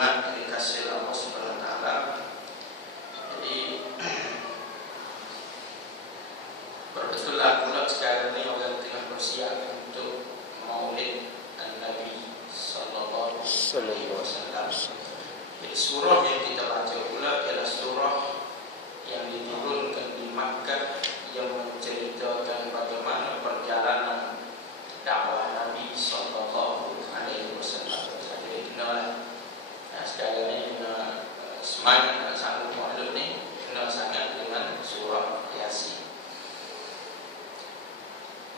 muslimat yang dikasihi Allah Subhanahu wa taala. Jadi berbetulan pula sekarang ini orang tengah bersiap untuk Maulid Nabi sallallahu alaihi wasallam. Jadi surah yang kita baca pula adalah surah yang diturunkan di Makkah yang menceritakan bagaimana perjalanan dakwah Nabi sallallahu alaihi wasallam. Jadi kenal sekarang ini kena semangat dan sanggup maklum ni kenal sangat dengan surah Yasin.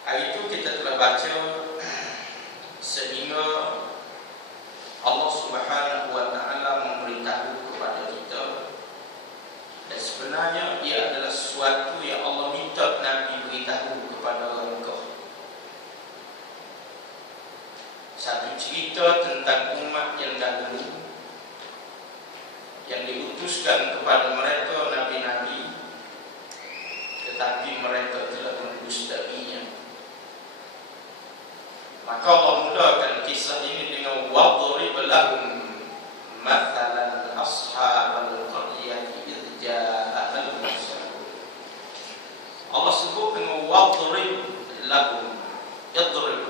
Hari itu kita telah baca sehingga Allah Subhanahu wa taala memberitahu kepada kita, dan sebenarnya ia adalah sesuatu yang Allah minta Nabi beritahu kepada orang Mekah. Satu cerita tentang umat yang dahulu yang diutuskan kepada mereka nabi-nabi, tetapi mereka telah mendustainya. Maka Allah mulakan kisah ini dengan wadrib lahum mathalan ashabal qaryati idh ja'ahal mursalun. Allah sebut dengan wadrib lahum, idrib,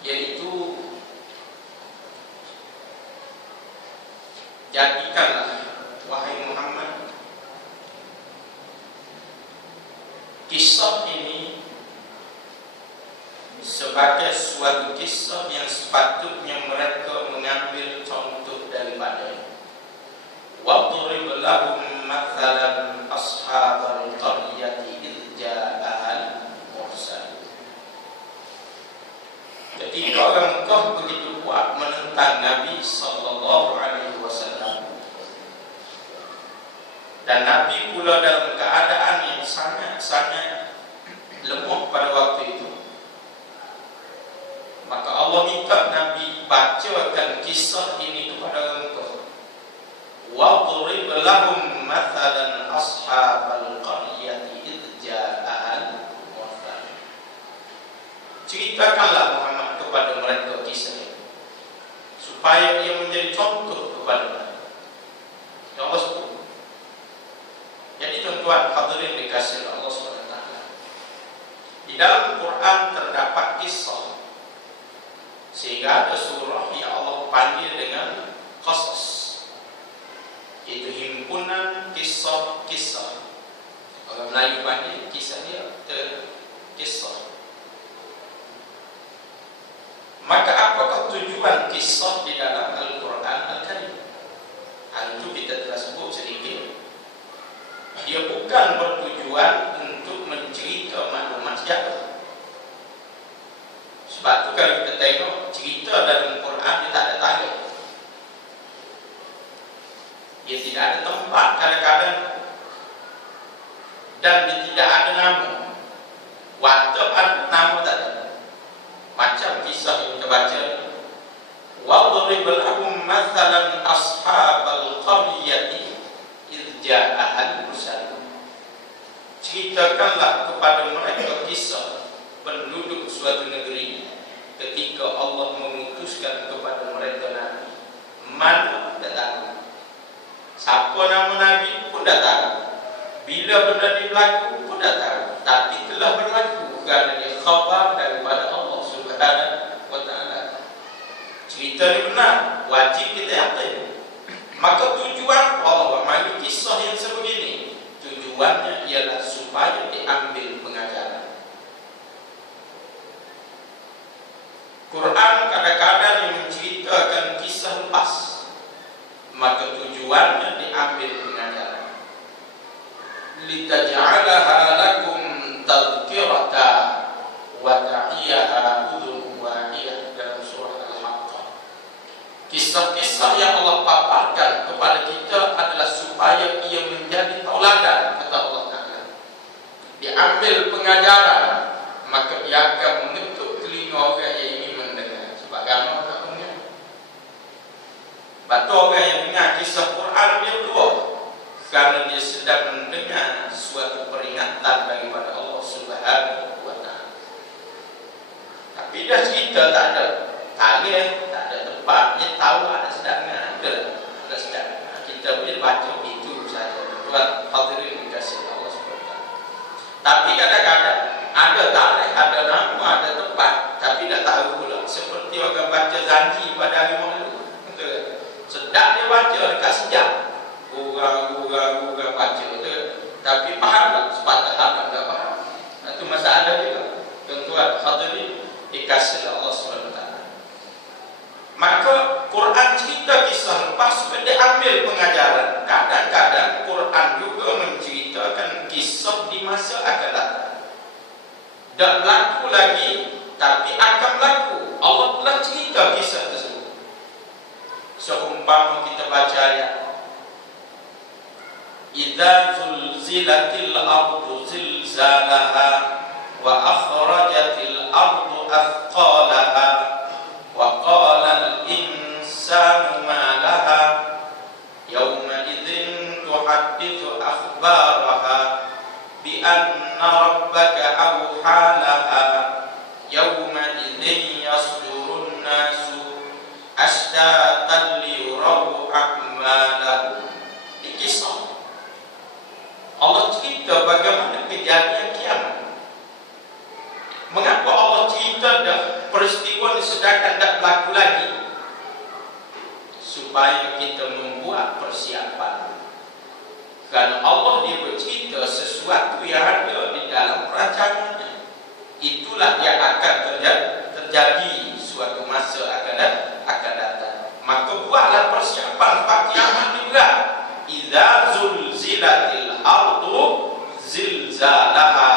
yaitu jadikanlah wahai Muhammad kisah ini sebagai suatu kisah yang sepatutnya mereka mengambil contoh daripadanya. Wadrib lahum mathalan ashabal qaryati idh ja'ahal mursalun. Jadi orang Mekah begitu kuat menentang Nabi sallallahu alaihi wasallam, dan Nabi pula dalam keadaan yang sangat lemah pada waktu itu. Maka Allah minta Nabi bacakan kisah ini kepada orang Mekah. Wadrib lahum mathalan ashabal qaryati idh ja'ahal mursalun. Ceritakanlah Muhammad kepada mereka kisah ini supaya ia menjadi contoh kepada mereka. Ya Allah sebut. Jadi tuan-tuan hadirin dikasihi Allah SWT, di dalam Quran terdapat kisah, sehingga ada surah yang Allah panggil dengan qasas, yaitu himpunan kisah-kisah. Orang Melayu panggil kisah dia kisah. Maka apakah tujuan kisah di dalam Al-Quran Al-Karim? Hal itu kita telah sebut sedikit. Dia bukan bertujuan untuk mencerita maklumat sejarah. Sebab tu kalau kita tengok cerita dalam Quran, dia tak ada tarikh. Dia tidak ada tempat kadang-kadang, dan dia tidak ada nama. Waktu ada nama tak ada. Macam kisah yang kita baca, wadrib lahum mathalan ashabal qaryati idh ja'ahal mursalun. Ceritakanlah kepada mereka kisah penduduk suatu negeri ketika Allah mengutuskan kepada mereka Nabi. Mana tak tahu, siapa nama Nabi pun tak tahu, bila benda ini berlaku pun tak tahu, tapi telah berlaku kerana dia khabar daripada Allah Subhanahu wa ta'ala. Cerita ini benar, wajib kita yakin. Maka tujuan Allah bagi kisah yang sebegini, tujuannya ialah supaya diambil pengajaran. Quran kadang-kadang yang menceritakan kisah lepas, maka tujuannya diambil pengajaran. Litaj'alaha lakum tadhkirata wa ta'iyaha udhun wa'iyah, dalam surah Al-Haqqah. Kisah-kisah yang Allah paparkan kepada kita adalah supaya ia menjadi tauladan, kata Allah Ta'ala. Diambil pengajaran, maka ia akan mengetuk telinga orang yang ingin mendengar. Sebab agama tak mendengar. Batu orang yang dengar kisah Quran dia keluar kerana dia sedang mendengar suatu peringatan daripada Allah Subhanahu wa ta'ala. Tapi dah cerita tak ada tarikh, tak ada tempat, dia tahu ada sedang diambil pengajaran. Kadang-kadang Quran juga menceritakan kisah di masa akan datang. Tak berlaku lagi, tapi akan berlaku. Allah telah cerita kisah tersebut. Seumpama kita baca ayat, idza zulzilatil ardu zilzalaha wa akhrajatil ardu athqalaha wa qala al insanu ma laha yawma idzin tuhaddithu akhbaraha bi anna rabbaka awha laha yawma idzin yasdurun nasu ashtatan liyuraw a'malahum. Ini kisah Allah cerita bagaimana kejadian kiamat. Mengapa Allah cerita dah peristiwa sedangkan tak berlaku lagi? Supaya kita membuat persiapan. Kerana Allah dia bercerita sesuatu yang ada di dalam perancangannya. Itulah yang akan terjadi suatu masa akan datang. Maka buatlah persiapan sebab kiamat ni berat. Idza zulzilatil ardu zilzalaha.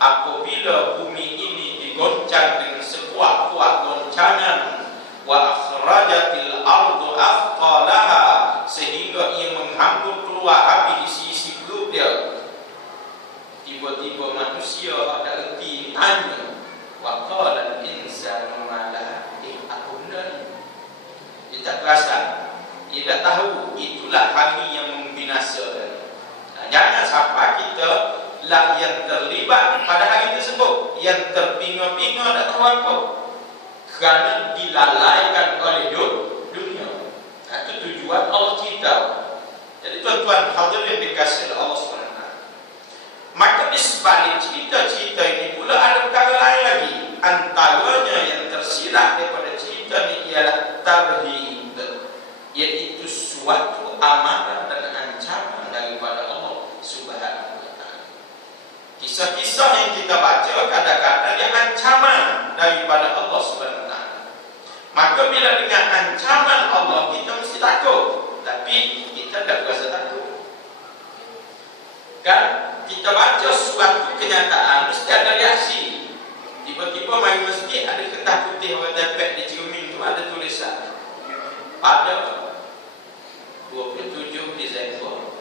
Apabila bumi ini digoncang dengan sekuat-kuat goncangan, wa akhrajatil ardu athqalaha, sehingga ia menghambur keluar api isi-isi perut dia. Tiba-tiba manusia ada erti tanya, wa qala al insanu ma laha. Apa benda ni? Dia tak perasan, dia tak tahu. Itulah hari yang membinasakan. Jangan sampai kita lah yang terlibat pada hari tersebut, yang terpinga-pinga tak tahu apa, kerana dilalaikan oleh dunia. Itu tujuan Allah cerita. Jadi tuan-tuan hadirin dikasihi Allah SWT. Maka di sebalik cerita-cerita ini pula ada perkara lain lagi. Antaranya yang tersirat daripada cerita ini ialah tarhib, iaitu suatu amaran dan ancaman daripada Allah Subhanahu wa ta'ala. Kisah-kisah yang kita baca kadang-kadang yang ancaman daripada Allah Subhanahu wa ta'ala. Maka bila dengan ancaman Allah kita mesti takut, tapi kita tak berasa takut. Kan kita baca suatu kenyataan mesti ada reaksi. Tiba-tiba mari masjid ada ketah putih orang tepek di cermin tu ada tulisan pada 27 Disember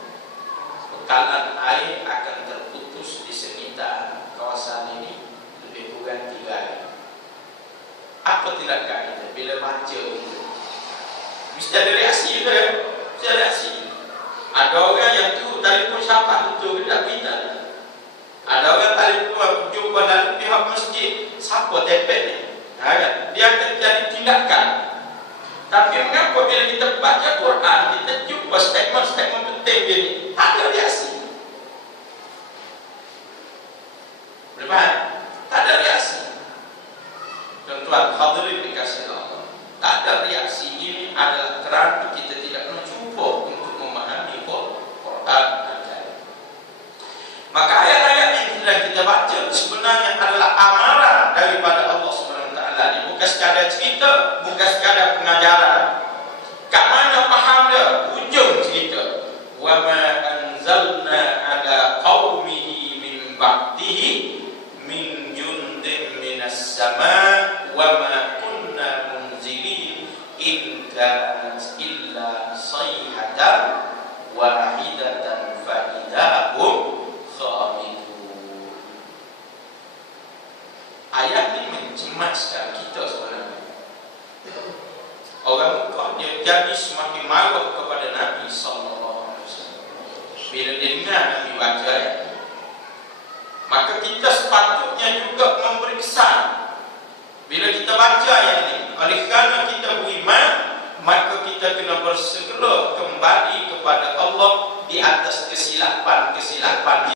bekalan air akan terputus di sekitar kawasan ini lebih kurang 3 hari. Apa tindakan kita bila baca itu? Mesti ada reaksi tu ya. Mesti ada reaksi. Ada orang yang tu telefon siapa betul tak kita. Ada orang telefon jumpa dalam pihak masjid, siapa tepek ni? Dia akan jadi tindakan. Tapi mengapa bila kita baca Quran, kita jumpa statement-statement penting dia ni, tak ada reaksi. Boleh? Tak ada reaksi. Tuan-tuan hadirin dikasihi Allah, tak ada reaksi ini adalah kerana kita tidak mencuba untuk memahami Quran. Maka ayat-ayat yang sedang kita baca sebenarnya adalah amaran daripada Allah SWT. Ini bukan sekadar cerita, bukan sekadar pengajaran. Kat mana faham dia? Ujung cerita. Wa ma anzalna ala qaumihi min ba'dihi min jundin minas sama' wa ma kunna munzilin in kanat illa sayhatan wahidatan fa idahum khamidun. Ayat ini mencemaskan kita sebenarnya. Orang Mekah dia jadi semakin marah kepada Nabi SAW bila dia dengar Nabi baca ayat. Maka kita sepatutnya juga memberi kesan bila kita baca ayat ini. Oleh kerana kita beriman, maka kita kena bersegera kembali kepada Allah di atas kesilapan-kesilapan